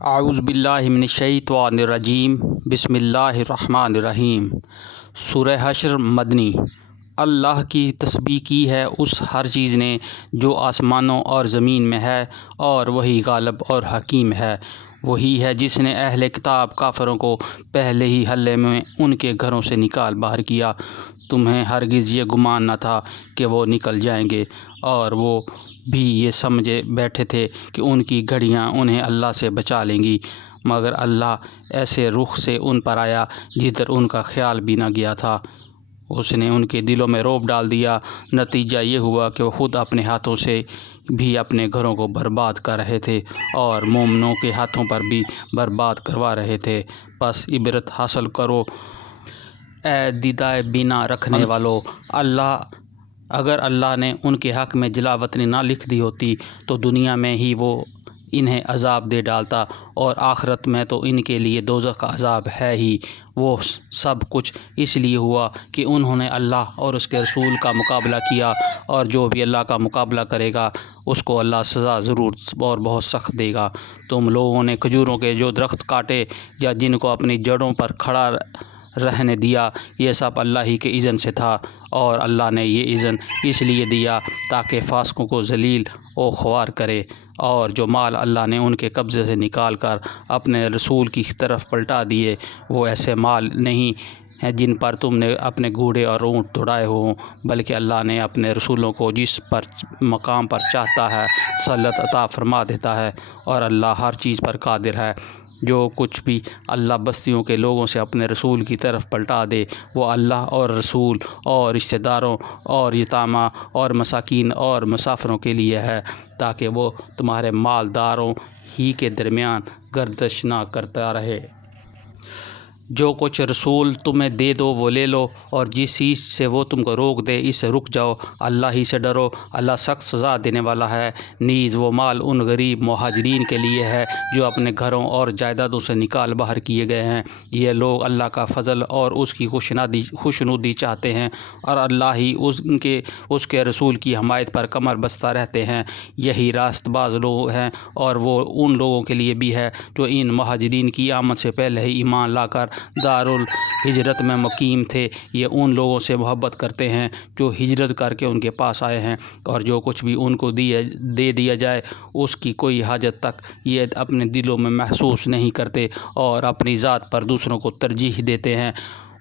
اعوذ باللہ من الشیطان الرجیم بسم اللہ الرحمن الرحیم۔ سورہ حشر مدنی۔ اللہ کی تسبیح کی ہے اس ہر چیز نے جو آسمانوں اور زمین میں ہے، اور وہی غالب اور حکیم ہے۔ وہی ہے جس نے اہل کتاب کافروں کو پہلے ہی حلے میں ان کے گھروں سے نکال باہر کیا۔ تمہیں ہرگز یہ گمان نہ تھا کہ وہ نکل جائیں گے، اور وہ بھی یہ سمجھے بیٹھے تھے کہ ان کی گھڑیاں انہیں اللہ سے بچا لیں گی، مگر اللہ ایسے رخ سے ان پر آیا جدھر ان کا خیال بھی نہ گیا تھا۔ اس نے ان کے دلوں میں رعب ڈال دیا۔ نتیجہ یہ ہوا کہ وہ خود اپنے ہاتھوں سے بھی اپنے گھروں کو برباد کر رہے تھے، اور مومنوں کے ہاتھوں پر بھی برباد کروا رہے تھے۔ بس عبرت حاصل کرو اے دیدہ بینا رکھنے والو۔ اگر اللہ نے ان کے حق میں جلا وطنی نہ لکھ دی ہوتی تو دنیا میں ہی وہ انہیں عذاب دے ڈالتا، اور آخرت میں تو ان کے لیے دوزخ کا عذاب ہے ہی۔ وہ سب کچھ اس لیے ہوا کہ انہوں نے اللہ اور اس کے رسول کا مقابلہ کیا، اور جو بھی اللہ کا مقابلہ کرے گا اس کو اللہ سزا ضرور اور بہت سخت دے گا۔ تم لوگوں نے کھجوروں کے جو درخت کاٹے یا جن کو اپنی جڑوں پر کھڑا رہنے دیا، یہ سب اللہ ہی کے اذن سے تھا، اور اللہ نے یہ اذن اس لیے دیا تاکہ فاسقوں کو ذلیل و خوار کرے۔ اور جو مال اللہ نے ان کے قبضے سے نکال کر اپنے رسول کی طرف پلٹا دیے، وہ ایسے مال نہیں ہیں جن پر تم نے اپنے گھوڑے اور اونٹ دوڑائے ہوں، بلکہ اللہ نے اپنے رسولوں کو جس پر مقام پر چاہتا ہے تسلط عطا فرما دیتا ہے، اور اللہ ہر چیز پر قادر ہے۔ جو کچھ بھی اللہ بستیوں کے لوگوں سے اپنے رسول کی طرف پلٹا دے، وہ اللہ اور رسول اور رشتہ داروں اور یتامہ اور مساکین اور مسافروں کے لیے ہے، تاکہ وہ تمہارے مالداروں ہی کے درمیان گردش نہ کرتا رہے۔ جو کچھ رسول تمہیں دے دو وہ لے لو، اور جس چیز سے وہ تم کو روک دے اس سے رک جاؤ۔ اللہ ہی سے ڈرو، اللہ سخت سزا دینے والا ہے۔ نیز وہ مال ان غریب مہاجرین کے لیے ہے جو اپنے گھروں اور جائیدادوں سے نکال باہر کیے گئے ہیں۔ یہ لوگ اللہ کا فضل اور اس کی خوشنودی چاہتے ہیں، اور اللہ ہی اس کے رسول کی حمایت پر کمر بستہ رہتے ہیں۔ یہی راست باز لوگ ہیں، اور وہ ان لوگوں کے لیے بھی ہے جو ان مہاجرین کی آمد سے پہلے ہی ایمان لا کر دارالہجرت میں مقیم تھے۔ یہ ان لوگوں سے محبت کرتے ہیں جو ہجرت کر کے ان کے پاس آئے ہیں، اور جو کچھ بھی ان کو دے دیا جائے اس کی کوئی حاجت تک یہ اپنے دلوں میں محسوس نہیں کرتے، اور اپنی ذات پر دوسروں کو ترجیح دیتے ہیں،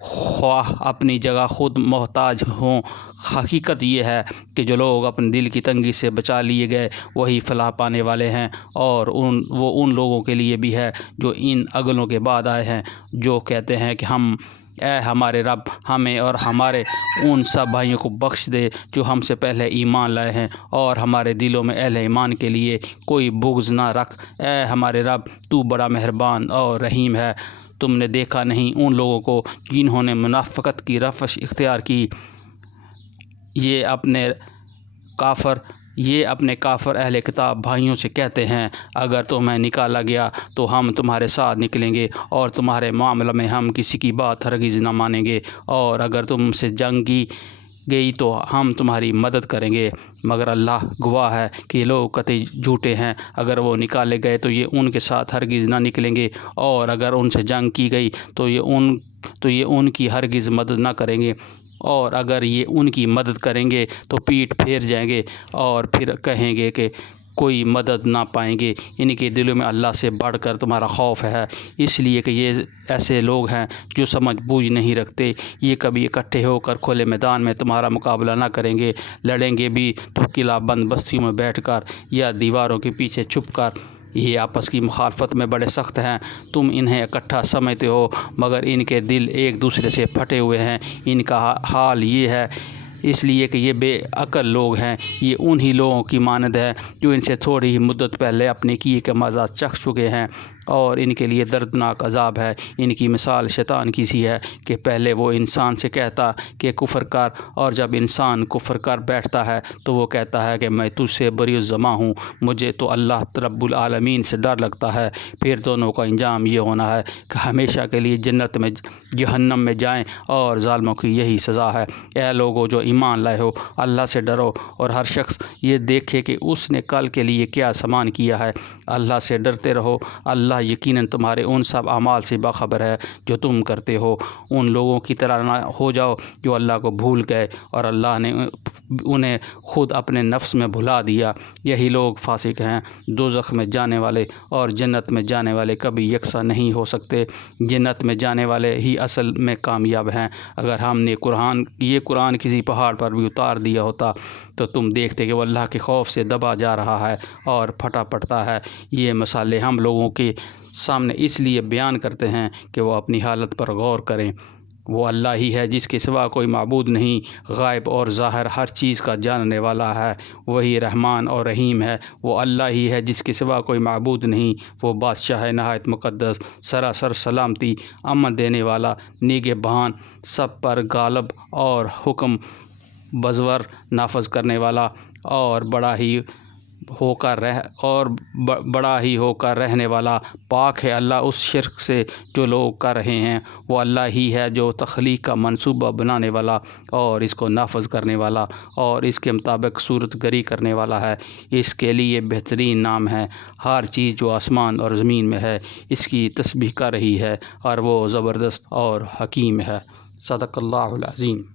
خواہ اپنی جگہ خود محتاج ہوں۔ حقیقت یہ ہے کہ جو لوگ اپنے دل کی تنگی سے بچا لیے گئے وہی فلاح پانے والے ہیں، اور وہ ان لوگوں کے لیے بھی ہے جو ان اگلوں کے بعد آئے ہیں، جو کہتے ہیں کہ اے ہمارے رب، ہمیں اور ہمارے ان سب بھائیوں کو بخش دے جو ہم سے پہلے ایمان لائے ہیں، اور ہمارے دلوں میں اہل ایمان کے لیے کوئی بغض نہ رکھ۔ اے ہمارے رب، تو بڑا مہربان اور رحیم ہے۔ تم نے دیکھا نہیں ان لوگوں کو جنہوں نے منافقت کی روش اختیار کی؟ یہ اپنے کافر اہل کتاب بھائیوں سے کہتے ہیں، اگر تمہیں نکالا گیا تو ہم تمہارے ساتھ نکلیں گے، اور تمہارے معاملہ میں ہم کسی کی بات ہرگز نہ مانیں گے، اور اگر تم سے جنگ کی گئی تو ہم تمہاری مدد کریں گے، مگر اللہ گواہ ہے کہ یہ لوگ قطعی جھوٹے ہیں۔ اگر وہ نکالے گئے تو یہ ان کے ساتھ ہرگز نہ نکلیں گے، اور اگر ان سے جنگ کی گئی تو یہ ان کی ہرگز مدد نہ کریں گے، اور اگر یہ ان کی مدد کریں گے تو پیٹھ پھیر جائیں گے، اور پھر کہیں گے کہ کوئی مدد نہ پائیں گے۔ ان کے دلوں میں اللہ سے بڑھ کر تمہارا خوف ہے، اس لیے کہ یہ ایسے لوگ ہیں جو سمجھ بوجھ نہیں رکھتے۔ یہ کبھی اکٹھے ہو کر کھلے میدان میں تمہارا مقابلہ نہ کریں گے، لڑیں گے بھی تو قلعہ بند بستیوں میں بیٹھ کر یا دیواروں کے پیچھے چھپ کر۔ یہ آپس کی مخالفت میں بڑے سخت ہیں۔ تم انہیں اکٹھا سمجھتے ہو، مگر ان کے دل ایک دوسرے سے پھٹے ہوئے ہیں۔ ان کا حال یہ ہے اس لیے کہ یہ بے عقل لوگ ہیں۔ یہ انہی لوگوں کی مانند ہے جو ان سے تھوڑی ہی مدت پہلے اپنے کیے کے مزہ چکھ چکے ہیں، اور ان کے لیے دردناک عذاب ہے۔ ان کی مثال شیطان کی سی ہے کہ پہلے وہ انسان سے کہتا کہ کفر کر، اور جب انسان کفر کر بیٹھتا ہے تو وہ کہتا ہے کہ میں تجھ سے بری الزماں ہوں، مجھے تو اللہ رب العالمین سے ڈر لگتا ہے۔ پھر دونوں کا انجام یہ ہونا ہے کہ ہمیشہ کے لیے جہنم میں جائیں، اور ظالموں کی یہی سزا ہے۔ اے لوگو جو ایمان لائے ہو، اللہ سے ڈرو، اور ہر شخص یہ دیکھے کہ اس نے کل کے لیے کیا سامان کیا ہے، اللہ سے ڈرتے رہو، اللہ یقیناً تمہارے ان سب اعمال سے باخبر ہے جو تم کرتے ہو۔ ان لوگوں کی طرح نہ ہو جاؤ جو اللہ کو بھول گئے اور اللہ نے انہیں خود اپنے نفس میں بھلا دیا۔ یہی لوگ فاسق ہیں۔ دوزخ میں جانے والے اور جنت میں جانے والے کبھی یکساں نہیں ہو سکتے۔ جنت میں جانے والے ہی اصل میں کامیاب ہیں۔ اگر ہم نے یہ قرآن کسی پہاڑ پر بھی اتار دیا ہوتا تو تم دیکھتے کہ وہ اللہ کے خوف سے دبا جا رہا ہے اور پھٹا پڑتا ہے۔ یہ مثالیں ہم لوگوں کے سامنے اس لیے بیان کرتے ہیں کہ وہ اپنی حالت پر غور کریں۔ وہ اللہ ہی ہے جس کے سوا کوئی معبود نہیں، غائب اور ظاہر ہر چیز کا جاننے والا ہے۔ وہی رحمان اور رحیم ہے۔ وہ اللہ ہی ہے جس کے سوا کوئی معبود نہیں۔ وہ بادشاہ ہے نہایت مقدس، سراسر سلامتی، امن دینے والا، نگہبان، سب پر غالب اور حکم بزور نافذ کرنے والا، اور بڑا ہی ہو کر رہنے والا۔ پاک ہے اللہ اس شرک سے جو لوگ کر رہے ہیں۔ وہ اللہ ہی ہے جو تخلیق کا منصوبہ بنانے والا اور اس کو نافذ کرنے والا اور اس کے مطابق صورت گری کرنے والا ہے۔ اس کے لیے بہترین نام ہے۔ ہر چیز جو آسمان اور زمین میں ہے اس کی تسبیح کر رہی ہے اور وہ زبردست اور حکیم ہے۔ صدق اللہ العظیم۔